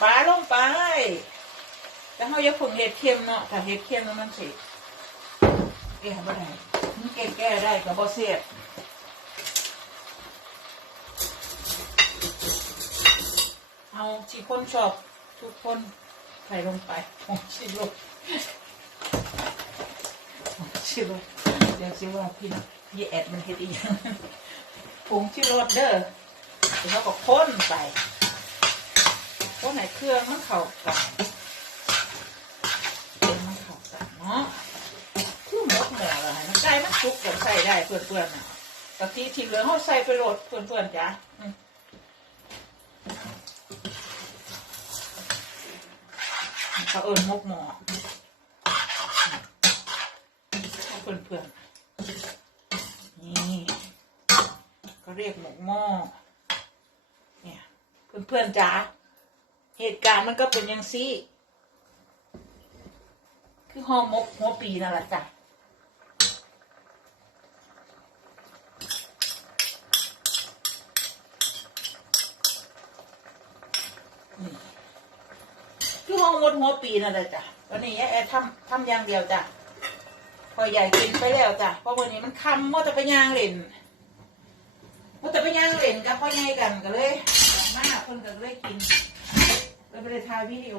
ปลาลงไป แต่เขาอย่าฝึกเห็ดเค็มเนาะถ้าเห็ดเค็มแล้วมันสิแก้บ่ได้มันแก้แก้ได้กับบ่เสียบเอาที่คนชอบทุกคนใส่ลงไปของชิโรของชิโรเดี๋ยวสิว่าพี่พี่แอดมันเฮ็ดอีกผงชิโรเด้อเดี๋ยวก็ค้นไป พราะไหนเครื่องมันเข้ากันเครื่องมันเข้ากันเนาะคือหมดหมอแล้วให้มันได้มันสุกกันใส่ได้เพื่อนๆนะกะทิที่เหลือเขาใส่ไปโหลดเพื่อนๆจ้ะอืมเขาเอิญมกหมอเพื่อนๆนี่เขาเรียกหมกหม้อเนี่ยเพื่อนๆจ๋า เหตุการณ์มันก็เป็นอย่างซี่ คือห่อหมกหัวปีนั่นแหละจ้ะคือห่อหมดหัวปีนั่นแหละจ้ะวันนี้แอดทำทำอย่างเดียวจ้ะพอใหญ่กินไปแล้วจ้ะเพราะวันนี้มันคำว่าจะไปย่างเล่นว่าจะไปย่างเล่นกับพ่อใหญ่กันก็เลยมาเพิ่นก็เลยกิน แล้วไปเลยถ่ายวิดีโอ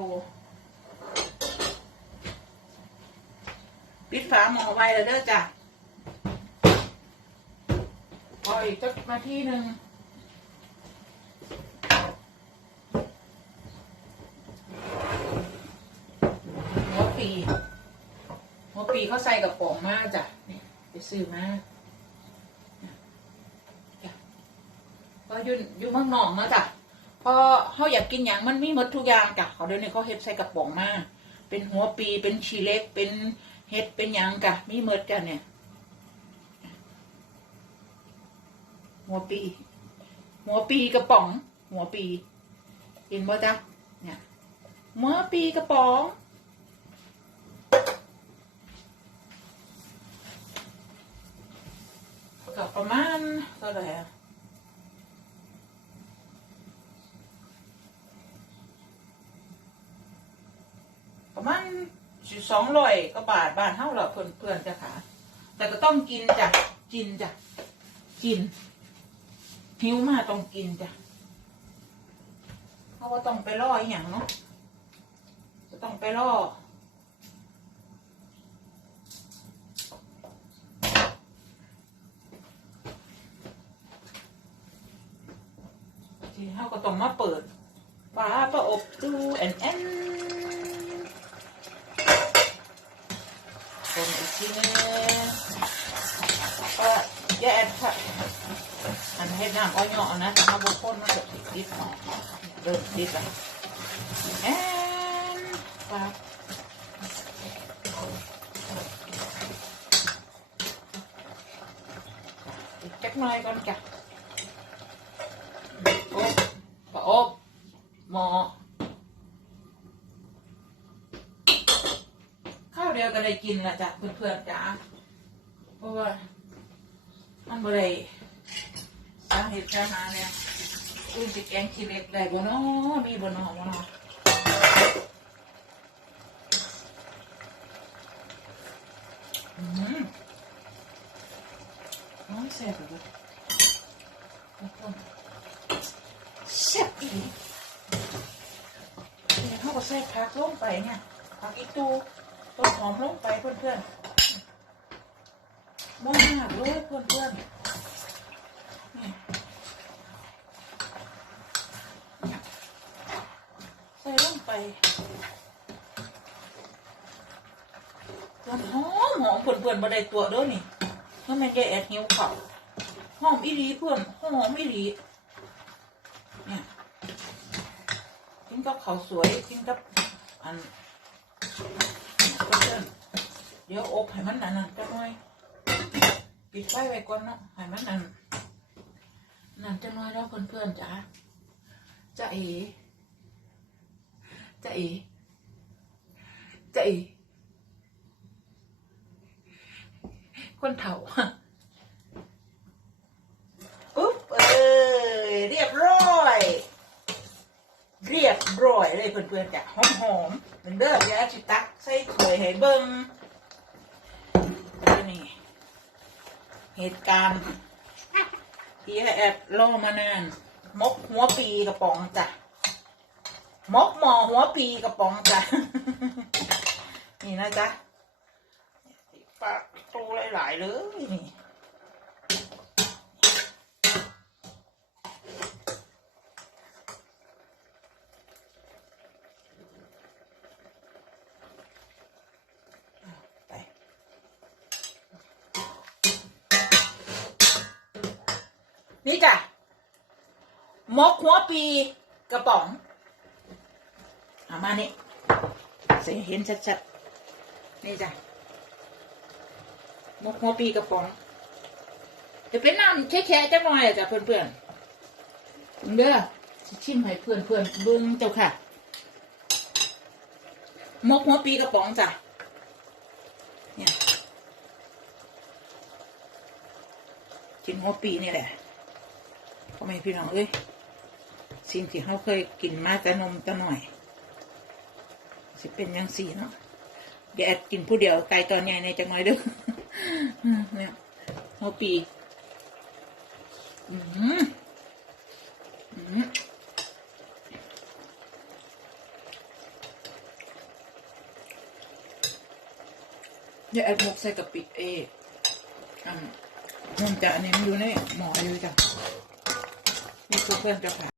ปิดฝาหม้อไว้แล้วเด้อจ้ะพออีกสักนาทีหนึ่งหัวปีหัวปีเขาใส่กระป๋องมากจ้ะนี่ไปซื้อมาก็ยู่ยู่เมืองนอกมาจ้ะ พอเขาอยากกินอย่างมันมีหมดทุกอย่างจ้ะเขาเดี๋ยวนี้เขาเฮ็ดใส่กระป๋องมาเป็นหัวปีเป็นชีเล็กเป็นเฮ็ดเป็นยังกะมีหมดจ้ะเนี่ย หัวปี หัวปีกระป๋อง หัวปีเห็นบ่จ้ะเนี่ยหัวปีกระป๋องก็ประมาณเท่าไหร่ ประมาณสองร้อยกว่าบาทบ้านเท่าเราเพื่อนเพื่อนจ้ะค่ะแต่ก็ต้องกินจ้ะกินจ้ะกินหิวมาต้องกินจ้ะเพราะว่าต้องไปล่ออย่างเนาะจะต้องไปล่อทีเขาก็ต้องมาเปิดฝาประอบดูแอนแอน คนอีกทีนึงก็แยกค่ะอันเฮ็ดน้ะอ้อยเหาะนะถ้าบุคคลมันจะติดติดหน่อยเริ่มติดแล้วแอนปั๊บอีกจักหน่อยก่อนจ้ะอบก็อบหมอ ข้าวเดี ยวก็ได้กินละจ้ะเพื่อนๆจ้ะเพราะว่ามันบ่ได้สาเหตุสาหาเนี่ยอุ้ยจะแกงขี้เล็กได้บ่เนาะมีบ่เนาะบ่เนาะอืมน้อยแซ่บเลยแซ่บอีกเนี่ยเขาก็ใส่ผักลงไปเนี่ยผักอีตู ต้นหอมลงไปเพื่อนๆม่มากเลยเพื่อนๆใส่ลงไปต้นหอมหอมเพื่อนๆมาได้ตัวด้อนี่เพราะแม่นแกแอดหิวเขาวหอมอีหลีเพื่อนหอมอีหลีเนี่ยกินกับข้าวสวยกินกับอัน ดี๋ยวอบให้มันนั่นๆจักหน่อยปิดไฟไว้ก่อนเนาะให้มันนั่นนั่นจักหน่อยแล้วเพื่อนๆจ๋าจะเอจะเอจะเอคนเฒ่าปุ๊บเอ้ยเรียบร้อย เรียบร้อยเลยเพื่อนๆจ้ะหอมหอมๆเป็นเด้อยาชิตักใส่ถ้วยให้เบิ้งนี่ เหตุการณ์ที่แอบล่อมานานมกหัวปีกระป๋องจ้ะมกหมอหัวปีกระป๋องจ้ะนี่นะจ๊ะปลาตูหลายๆเลยนี่ นี่จ้ะมกหัวปีกระป๋องเอามานี่เสียเห็นชัดๆนี่จ้ะมกหัวปีกระป๋อง จะเป็นน้ำแช่ๆจังหน่อยจ้ะเพื่อนๆเด้อชิมให้เพื่อนๆเบิ่งเจ้าค่ะ มกหัวปีกระป๋องจ้ะเนี่ยกินหัวปีนี่แหละ พ่อแม่พี่น้องเอ้ยสิ่งที่เขาเคยกินมาแต่นมแต่หน่อย สิเป็นยังสี่เนาะเดี๋ยวแอดกินผู้เดียวไก่ตอนใหญ่ในจังหน่อยด้อเนี่ยหัวปีอืมอืมเดี๋ยวแอดหมกใส่กะปิเออ่ามันจะอันนี้มันอยู่ในหมออยู่จ้ะ นี่คือเพื่อนเจ้าค่ะ